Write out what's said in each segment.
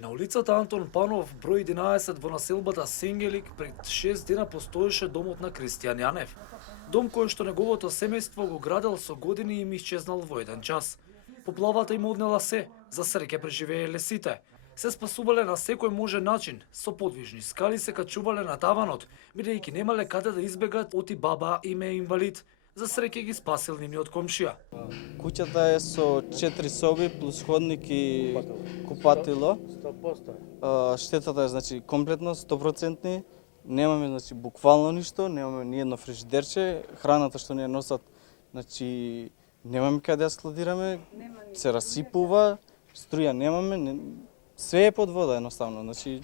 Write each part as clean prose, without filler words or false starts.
На улицата Антон Панов, број 11 во населбата Сенгелик, пред 6 дена постоеше домот на Кристијан Јанев. Дом кој што неговото семејство го градел со години им исчезнал во еден час. Поплавата им однела се, за среќа преживееле сите. Се спасувале на секој можен начин, со подвижни скали се качувале на таванот, бидејќи немале каде да избегат оти баба име инвалид. За среќа ги спасил нивниот комшија. Куќата е со 4 соби плюс ходник и купатило. 100%. Штетата е значи комплетно 100%. Немаме значи буквално ништо, немаме ни едно фрижидерче, храната што ни ја носат, значи немаме каде да складираме, се расипува, струја немаме, све е под вода едноставно, значи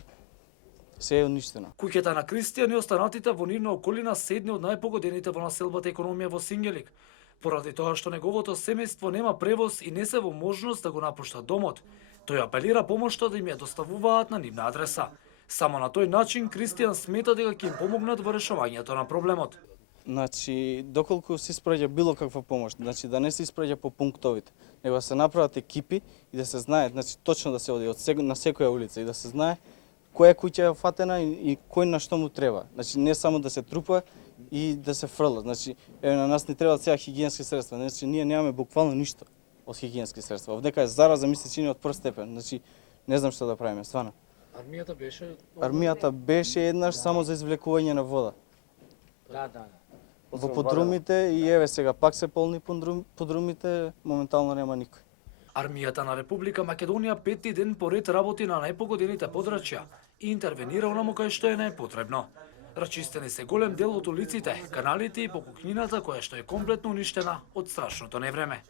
се е уништено. Куќата на Кристијан и останатите во нивна околина се едни од најпогодените во населбата економија во Сингелик. Поради тоа што неговото семејство нема превоз и не се во можност да го напуштат домот, тој апелира помошта да им ја доставуваат на нивна адреса. Само на тој начин Кристијан смета дека ќе им помогнат во решавањето на проблемот. Значи, доколку се испраќа било каква помош, значи да не се испраќа по пунктовите, него се направат екипи и да се знае, значи точно да се оди на секоја улица и да се знае која куќа е фатена и кој на што му треба. Значи не само да се трупа и да се фрла. Значи на нас не треба сега хигиенски средства. Значи ние немаме буквално ништо од хигиенски средства. Овдека е зараза ми се чини од прв степен. Значи не знам што да правиме, стварно. Армијата беше еднаш само за извлекување на вода. Да. Во подрумите и еве сега пак се полни подрумите, моментално нема никој. Армијата на Република Македонија пети ден поред работи на најпогодените подрачја и интервенира онаму кај што е најпотребно. Рачистени се голем дел од улиците, каналите и покукнината која што е комплетно уништена од страшното невреме.